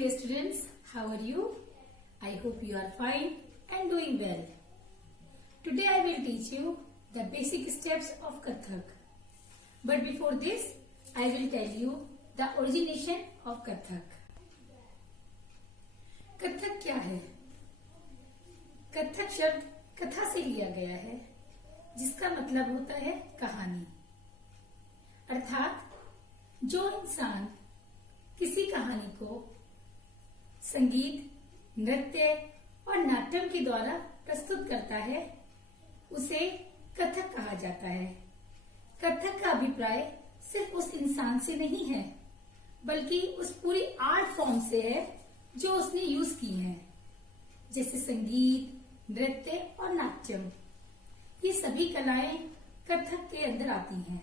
dear students, how are you? I hope you are fine and doing well. Today I will teach you the basic steps of Kathak. But before this, I will tell you the origination of Kathak. Kathak क्या है? कथक शब्द कथा से लिया गया है, जिसका मतलब होता है कहानी। अर्थात जो इंसान किसी कहानी को संगीत, नृत्य और नाट्यम के द्वारा प्रस्तुत करता है, उसे कथक कहा जाता है। कथक का अभिप्राय सिर्फ उस इंसान से नहीं है, बल्कि उस पूरी आर्ट फॉर्म से है जो उसने यूज की है, जैसे संगीत, नृत्य और नाट्यम। ये सभी कलाएं कथक के अंदर आती हैं।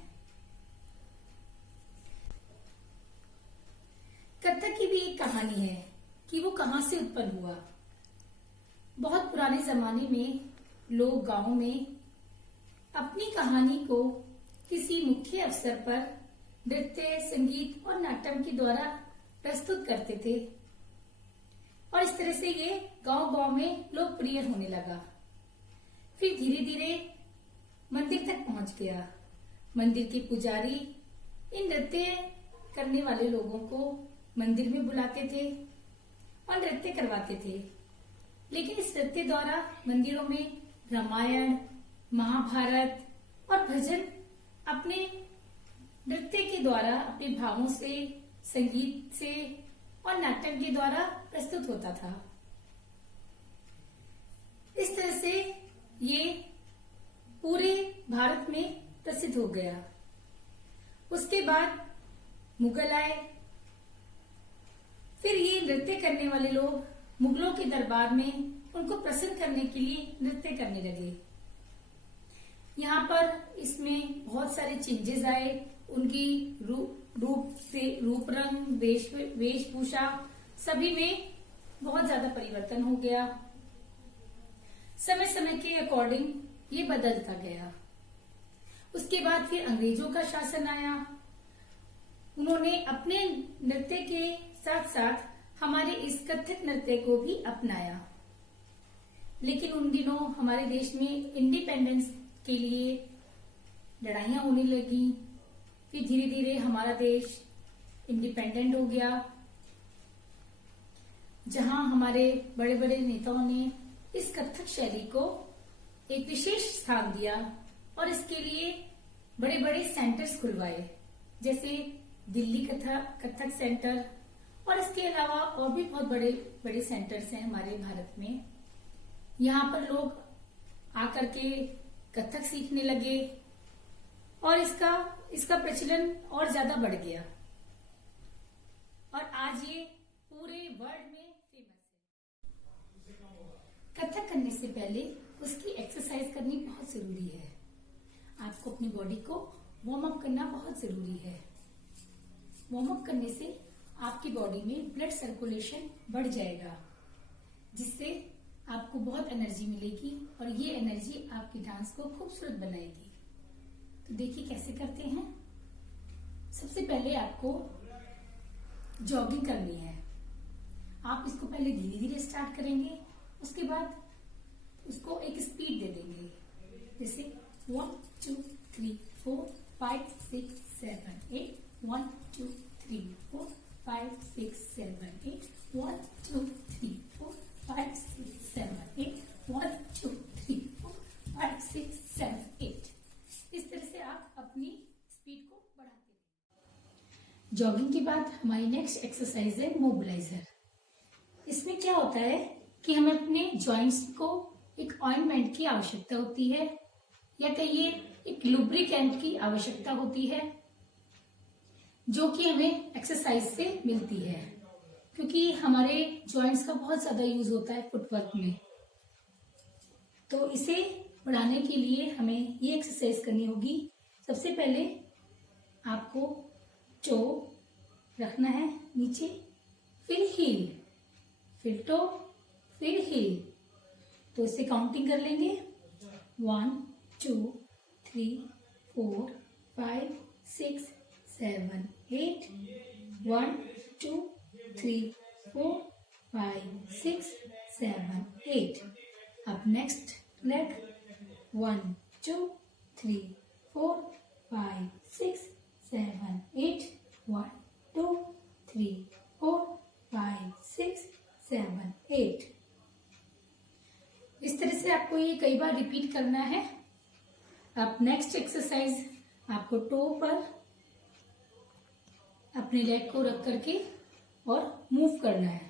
कथक की भी एक कहानी है कि वो कहां से उत्पन्न हुआ। बहुत पुराने जमाने में लोग गांव में अपनी कहानी को किसी मुख्य अवसर पर नृत्य, संगीत और नाट्यम के द्वारा प्रस्तुत करते थे और इस तरह से ये गांव-गांव में लोकप्रिय होने लगा। फिर धीरे धीरे मंदिर तक पहुंच गया। मंदिर के पुजारी इन नृत्य करने वाले लोगों को मंदिर में बुलाते थे और नृत्य करवाते थे। लेकिन इस नृत्य द्वारा मंदिरों में रामायण, महाभारत और भजन अपने नृत्य के द्वारा, अपने भावों से, संगीत से और नाट्यम के द्वारा प्रस्तुत होता था। इस तरह से ये पूरे भारत में प्रसिद्ध हो गया। उसके बाद मुगल आए। फिर ये नृत्य करने वाले लोग मुगलों के दरबार में उनको प्रसन्न करने के लिए नृत्य करने लगे। यहाँ पर इसमें बहुत सारे चेंजेस आए। उनकी रूप रंग, वेशभूषा सभी में बहुत ज्यादा परिवर्तन हो गया। समय समय के अकॉर्डिंग ये बदलता गया। उसके बाद फिर अंग्रेजों का शासन आया। उन्होंने अपने नृत्य के साथ साथ हमारे इस कथक नृत्य को भी अपनाया। लेकिन उन दिनों हमारे देश में इंडिपेंडेंस के लिए लड़ाइयां होने लगी। फिर धीरे धीरे हमारा देश इंडिपेंडेंट हो गया, जहां हमारे बड़े बड़े नेताओं ने इस कथक शैली को एक विशेष स्थान दिया और इसके लिए बड़े बड़े सेंटर्स खुलवाए, जैसे दिल्ली कथक सेंटर, और इसके अलावा और भी बहुत बड़े बड़े सेंटर्स हैं हमारे भारत में। यहाँ पर लोग आकर के कथक सीखने लगे और इसका प्रचलन और ज्यादा बढ़ गया और आज ये पूरे वर्ल्ड में फेमस है। कथक करने से पहले उसकी एक्सरसाइज करनी बहुत जरूरी है। आपको अपनी बॉडी को वार्म अप करना बहुत जरूरी है। वार्म अप करने से आपकी बॉडी में ब्लड सर्कुलेशन बढ़ जाएगा, जिससे आपको बहुत एनर्जी मिलेगी और ये एनर्जी आपकी डांस को खूबसूरत बनाएगी। तो देखिए कैसे करते हैं। सबसे पहले आपको जॉगिंग करनी है। आप इसको पहले धीरे धीरे स्टार्ट करेंगे, उसके बाद उसको एक स्पीड दे देंगे, जैसे 1 2 3 4 5 6 7 8 1 2 3 4 5 6 7 8 1 2 3 4 5 6 7 8 1 2 3 4 5 6 7 8। इस तरह से आप अपनी स्पीड को बढ़ाते हैं। जॉगिंग के बाद हमारी नेक्स्ट एक्सरसाइज है मोबिलाइजर। इसमें क्या होता है कि हमें अपने जॉइंट्स को एक ऑइंटमेंट की आवश्यकता होती है, या कहिए एक लुब्रिकेंट की आवश्यकता होती है, जो कि हमें एक्सरसाइज से मिलती है, क्योंकि हमारे जॉइंट्स का बहुत ज्यादा यूज होता है फुटवर्क में। तो इसे बढ़ाने के लिए हमें ये एक्सरसाइज करनी होगी। सबसे पहले आपको टो रखना है नीचे, फिर हील, फिर टो, फिर हील। तो इसे काउंटिंग कर लेंगे 1 2 3 4 5 6 7 8 1 2 3 4 5 6 7 8. Up next leg. 1 2 3 4 5 6 7 8. 1 2 3 4 5 6 7 8. इस तरह से आपको ये कई बार रिपीट करना है। अब नेक्स्ट एक्सरसाइज, आपको टो पर अपने लेग को रख करके और मूव करना है।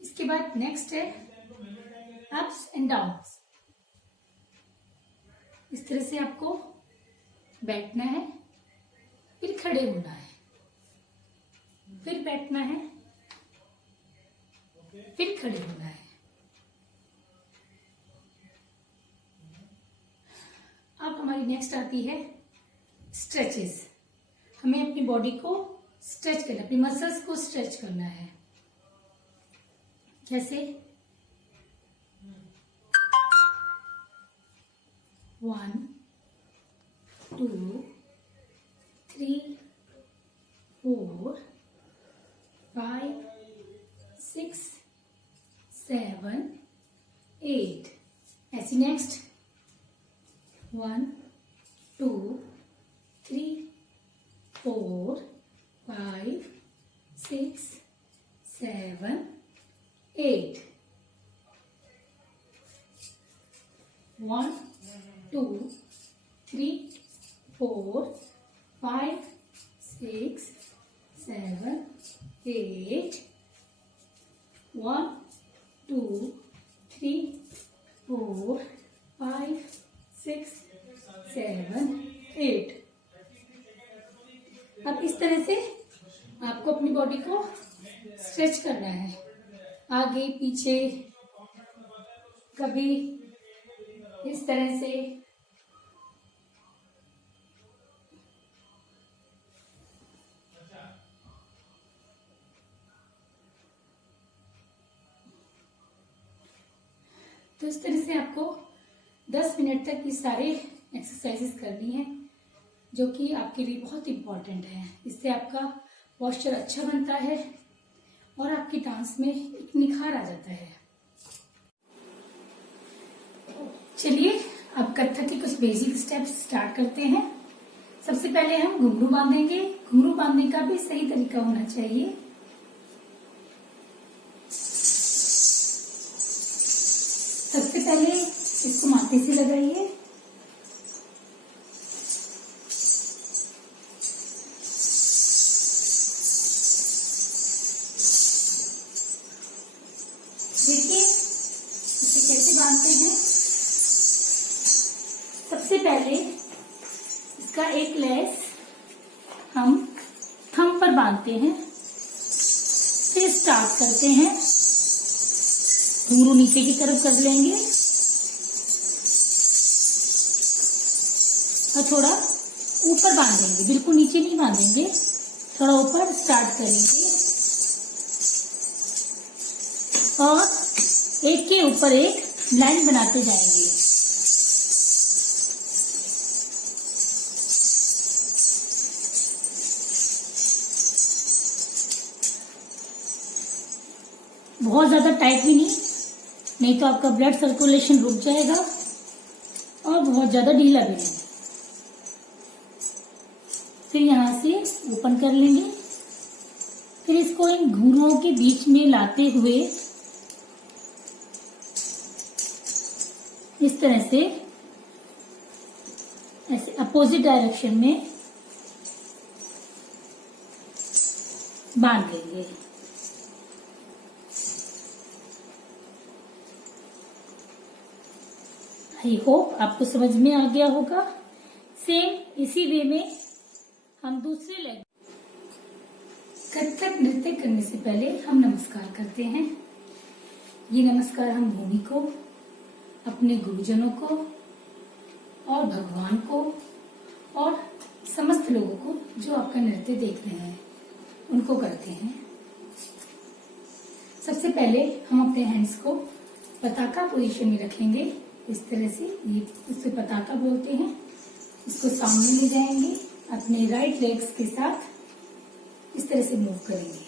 इसके बाद नेक्स्ट है अप्स एंड डाउन्स। इस तरह से आपको बैठना है, फिर खड़े होना है, फिर बैठना है, फिर खड़े होना है। अब हमारी नेक्स्ट आती है स्ट्रेचेस। हमें अपनी बॉडी को स्ट्रेच करना, अपनी मसल्स को स्ट्रेच करना है। कैसे? 1 2 3 4 5 6 7 8. ऐसे नेक्स्ट 1 2 3 4 5 6 7 8. 1 2 3 4 5 6 7 8. 1 2 3 4 5 6 7 8. अब इस तरह से आपको अपनी बॉडी को स्ट्रेच करना है, आगे पीछे, कभी इस तरह से। तो इस तरह से आपको 10 मिनट तक ये सारे एक्सरसाइजेस करनी है, जो कि आपके लिए बहुत इम्पोर्टेंट है। इससे आपका पोस्चर अच्छा बनता है और आपके डांस में एक निखार आ जाता है। चलिए अब कथक के कुछ बेसिक स्टेप्स स्टार्ट करते हैं। सबसे पहले हम घुंघरू बांधेंगे। घुंघरू बांधने का भी सही तरीका होना चाहिए। सबसे पहले इसको माथे से लगाइए, देखिए इसे कैसे बांधते हैं। सबसे पहले इसका एक लेस हम थंब पर बांधते हैं, फिर स्टार्ट करते हैं। घुंघरू नीचे की तरफ कर लेंगे और थोड़ा ऊपर बांधेंगे, बिल्कुल नीचे नहीं बांधेंगे, थोड़ा ऊपर स्टार्ट करेंगे और एक के ऊपर एक लाइन बनाते जाएंगे। बहुत ज्यादा टाइट भी नहीं तो आपका ब्लड सर्कुलेशन रुक जाएगा, और बहुत ज्यादा ढीला भी नहीं। फिर यहां से ओपन कर लेंगे, फिर इसको इन घुंघरुओं के बीच में लाते हुए इस तरह से ऐसे अपोजिट डायरेक्शन में बांध लेंगे। आई होप आपको समझ में आ गया होगा। सेम इसी वे में हम दूसरे लेग। कथक नृत्य करने से पहले हम नमस्कार करते हैं। ये नमस्कार हम भूमि को, अपने गुरुजनों को और भगवान को और समस्त लोगों को जो आपका नृत्य देख रहे हैं उनको करते हैं। सबसे पहले हम अपने हैंड्स को पताका पोजीशन में रखेंगे, इस तरह से, ये उससे पताका बोलते हैं। इसको सामने ले जाएंगे, अपने राइट लेग्स के साथ इस तरह से मूव करेंगे।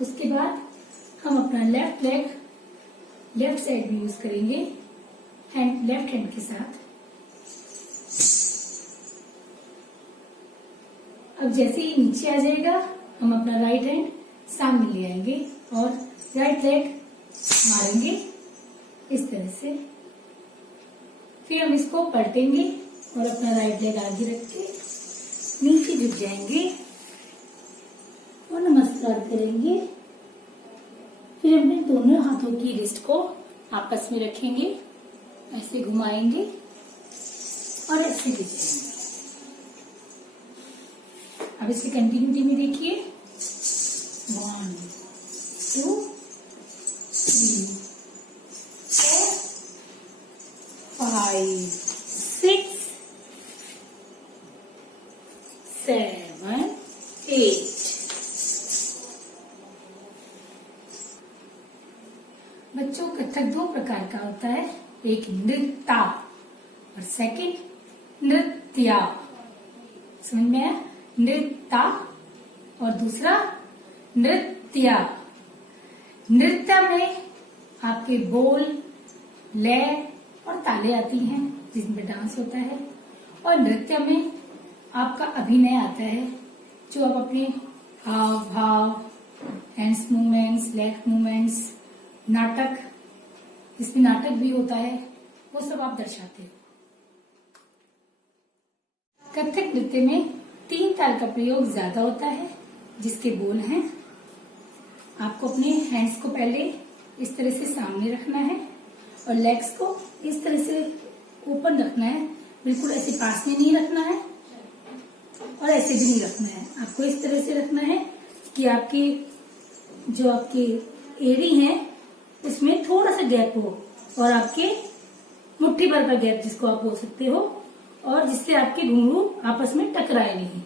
उसके बाद हम अपना लेफ्ट लेग लेफ्ट साइड भी यूज करेंगे, लेफ्ट हैंड के साथ। अब जैसे ही नीचे आ जाएगा, हम अपना राइट हैंड सामने ले आएंगे और राइट लेग मारेंगे इस तरह से। फिर हम इसको पलटेंगे और अपना राइट लेग आगे रख के नीचे झुक जाएंगे और नमस्कार करेंगे। फिर अपने दोनों हाथों की रिस्ट को आपस में रखेंगे, ऐसे घुमाएंगे और ऐसे ले जाएंगे। अब इसकी कंटिन्यूटी में देखिए, 1 2 3 4 5 6 7 8। बच्चों, कथक 2 प्रकार का होता है, एक नृत्या और सेकंड नृत्या। समझ में आया? नृत्या और दूसरा नृत्या। नृत्य में आपके बोल, लय और ताले आती हैं जिसमें डांस होता है, और नृत्य में आपका अभिनय आता है, जो आप अपने हाव भाव, हैंड्स मूवमेंट्स, लेग मूवमेंट्स, नाटक, जिसमें नाटक भी होता है, वो सब आप दर्शाते हो। कथक नृत्य में 3 ताल का प्रयोग ज्यादा होता है, जिसके बोल हैं, आपको अपने हैंड्स को पहले इस तरह से सामने रखना है और लेग्स को इस तरह से ऊपर रखना है, बिल्कुल ऐसे पास में नहीं रखना है और ऐसे भी नहीं रखना है। आपको इस तरह से रखना है कि आपकी जो आपकी एड़ी है उसमें थोड़ा सा गैप हो और आपके मुट्ठी भर का गैप, जिसको आप बोल सकते हो, और जिससे आपके घुंघरू आपस में टकराए नहीं।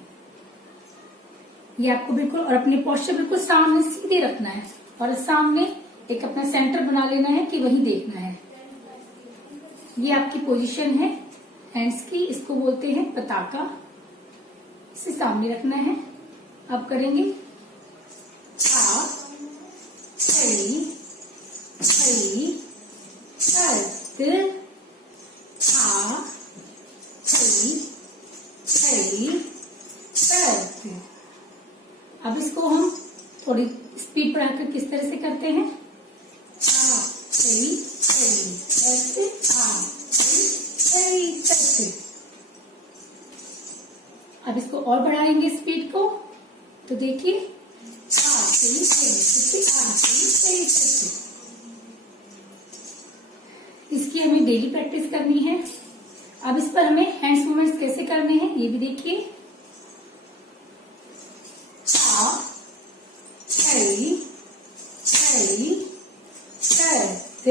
ये आपको बिल्कुल, और अपने पोस्चर बिल्कुल सामने सीधे रखना है और सामने एक अपना सेंटर बना लेना है कि वही देखना है। ये आपकी पोजीशन है हैंड्स की, इसको बोलते हैं पताका। इसे सामने रखना है। अब करेंगे आ, छई, छई, अर्थ, आ, छई, छई, अर्थ। अब इसको हम थोड़ी स्पीड बढ़ाकर किस तरह से करते हैं? आ, छई, छई, अर्थ, आ, छई, छई, अर्थ। अब इसको और बढ़ाएंगे स्पीड को, तो देखिए, आ, छई, छई, आ, छई, छई, छई। इसकी हमें डेली प्रैक्टिस करनी है। अब इस पर हमें हैंड्स मूवमेंट्स कैसे करने हैं ये भी देखिए। आ, छई, छई, अर्थ।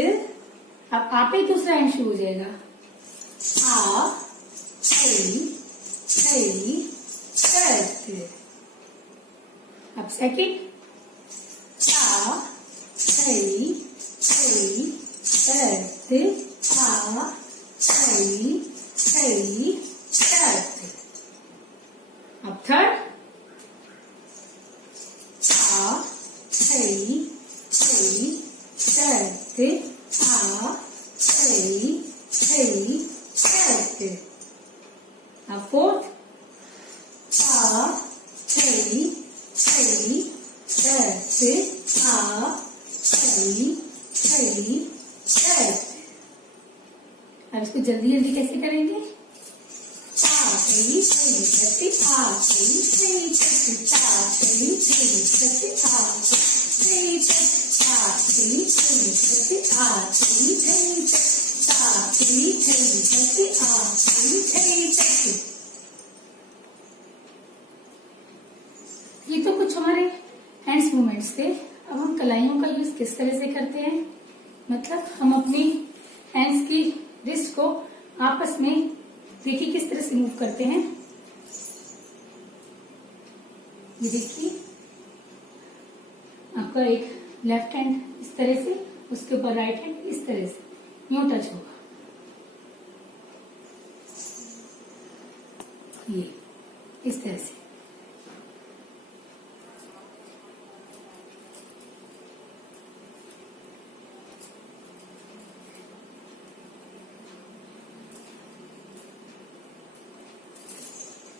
अब आप ही दूसरा हैंड शुरू हो जाएगा। आ, छई, छई, अर्थ। अब सेकंड, आ, छई, छई, अर्थ, आ, छई, छई, अर्थ। अब थर्ड, आ, छई, छई, अर्थ, आ, छई, छई, अर्थ। अब फोर्थ, आ, छई, छई, अर्थ, आ, छई, छई, अर्थ। अब इसको जल्दी जल्दी कैसे करेंगे? आ, छई, छई, छई, आ, छई, छई, छई, आ, छई, छई, छई, आ, छई, छई, आ, छई, छई, छई, आ, छई, छई, छई, आ, छई, छई, छई, आ, छई, छई, छई। ये तो कुछ हमारे हैंड्स मूवमेंट्स थे। अब हम कलाइयों का यूज किस तरह से करते हैं? मतलब हम अपनी हैंड्स की रिस्ट को आपस में देखिए किस तरह से मूव करते हैं। ये देखिए आपका एक लेफ्ट हैंड इस तरह से, उसके ऊपर राइट हैंड इस तरह से यूं टच होगा, ये इस तरह से।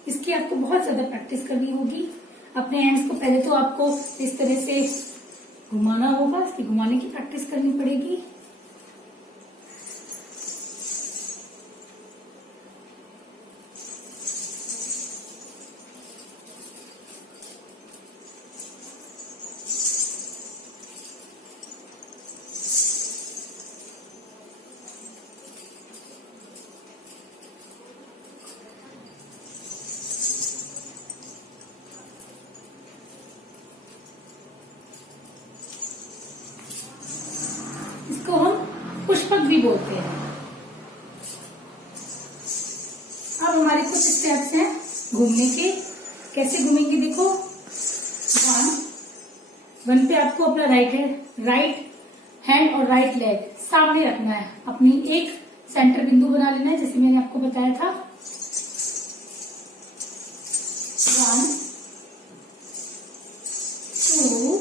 इसकी आपको बहुत ज्यादा प्रैक्टिस करनी होगी। अपने हैंड्स को पहले तो आपको इस तरह से घुमाना होगा, इसकी घुमाने की प्रैक्टिस करनी पड़ेगी। इसको हम पुष्पक भी बोलते हैं। अब हमारे कुछ स्टेप्स हैं घूमने के। कैसे घूमेंगे देखो, वन पे आपको अपना राइट हैंड और राइट लेग सामने रखना है। अपनी एक सेंटर बिंदु बना लेना है, जैसे मैंने आपको बताया था। 1 2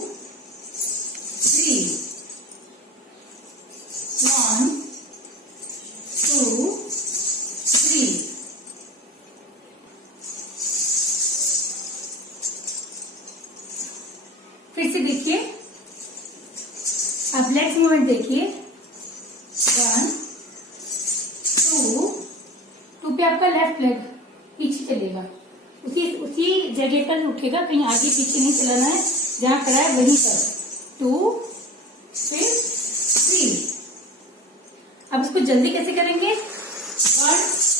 3 1 2 3। फिर से देखिए, अब लेग्स मूवमेंट देखिए। 1 2 पे आपका लेफ्ट लेग पीछे चलेगा, उसी जगह पर उठेगा, कहीं आगे पीछे नहीं चलाना है, जहां खड़ा है वहीं पर। 2 फिर 3। अब इसको जल्दी कैसे करेंगे, 1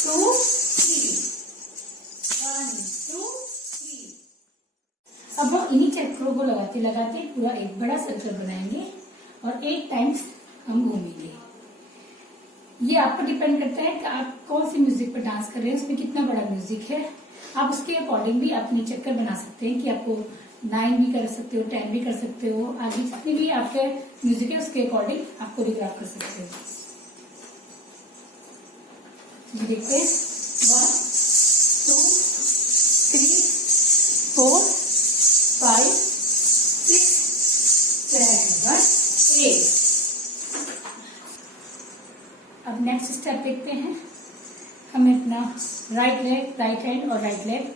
2 3 1 2 3। अब हम इन्हीं चक्रों को लगाते लगाते पूरा एक बड़ा सर्कल बनाएंगे और 8 टाइम्स हम घूमेंगे। ये आपको डिपेंड करता है कि आप कौन सी म्यूजिक पर डांस कर रहे हैं, उसमें कितना बड़ा म्यूजिक है। आप उसके अकॉर्डिंग भी अपने चक्कर बना सकते हैं कि आपको 9 भी कर सकते हो, 10 भी कर सकते हो, आगे जितनी भी आपके म्यूजिक है उसके अकॉर्डिंग आप कोरियोग्राफ कर सकते हो। ये देखते हैं, 1 2 3 4 5 6 7 8। अब नेक्स्ट स्टेप देखते हैं। हमें अपना राइट हैंड और राइट लेग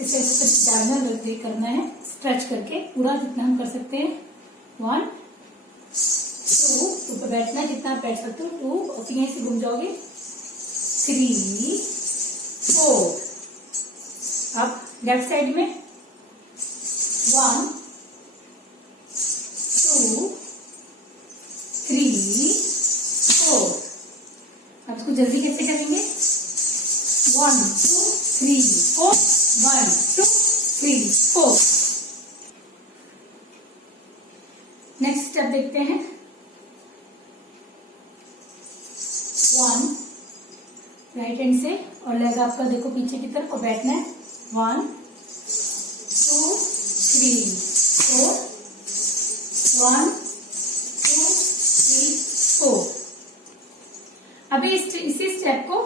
इसे डायगोनल रोटेट करना है, स्ट्रेच करके पूरा जितना हम कर सकते हैं। 1 2 ऊपर बैठना है, जितना आप बैठ सकते हो। 2 और फिर यहीं से घूम जाओगे। 3 4। अब लेफ्ट साइड में 1 2 3 4। अब इसको जल्दी कैसे करेंगे, 1 2 3 4 1 2 3 4। नेक्स्ट स्टेप देखते हैं। 1 राइट हैंड से और लेग आपका देखो पीछे की तरफ और बैठना है। 1 2 3 4 1 2 3 4। अभी इसी स्टेप को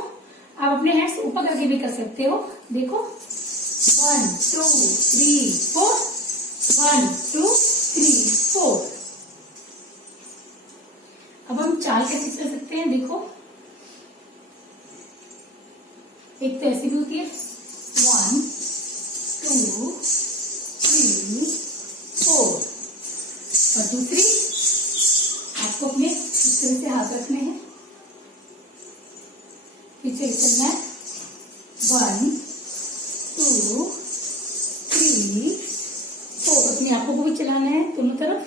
आप अपने हैंड्स ऊपर करके भी कर सकते हो। देखो 1 2 3 4 1 2 3 4। अब हम चाल कैसे चल सकते हैं, देखो एक तो ऐसी भी होती है, 1 2 3 4 और दूसरी आपको अपने इस तरह से हाथ रखने हैं, पीछे चलना है। 1 2 3 4। अपनी आंखों को भी चलाना है दोनों तरफ।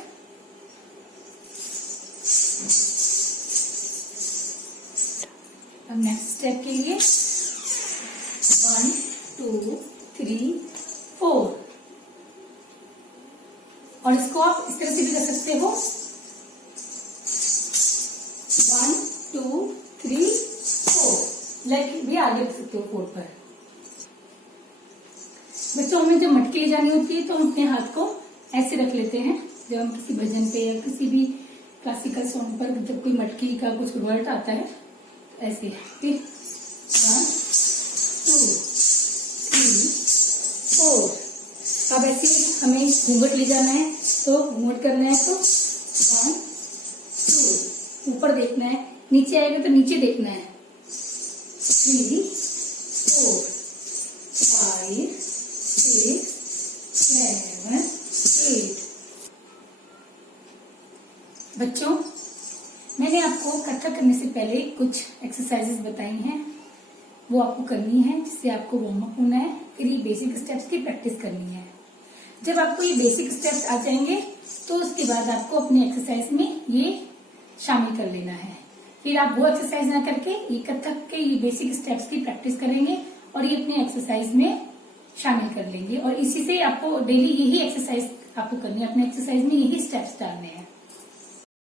अब नेक्स्ट स्टेप के लिए 1 2 3 4। और इसको आप इस तरह से भी कर सकते हो, 1 2 3 4। लेग भी आगे रख सकते हो फ्लोर पर। बच्चों, हमें जब मटकी ले जानी होती है तो हम अपने हाथ को ऐसे रख लेते हैं। जब हम किसी भजन पे या किसी भी क्लासिकल सॉन्ग पर जब कोई मटकी का कुछ वर्ड आता है ऐसे, फिर 1 2 3 4। अब ऐसे हमें घूंघट ले जाना है तो घूंघट करना है तो 1 2, ऊपर देखना है, नीचे आएगा तो नीचे देखना है, 3 4 5 6 7 8। बच्चों, मैंने आपको कथक करने से पहले कुछ एक्सरसाइजेस बताई हैं, वो आपको करनी है जिससे आपको वार्म अप होना है। फिर ये बेसिक स्टेप्स की प्रैक्टिस करनी है। जब आपको ये बेसिक स्टेप्स आ जाएंगे तो उसके बाद आपको अपने एक्सरसाइज में ये शामिल कर लेना है। फिर आप वो एक्सरसाइज ना करके ये कथक के ये बेसिक स्टेप्स की प्रैक्टिस करेंगे और ये अपने एक्सरसाइज में शामिल कर लेंगे। और इसी से आपको डेली यही एक्सरसाइज आपको करनी है, अपने एक्सरसाइज में यही स्टेप्स डालने हैं।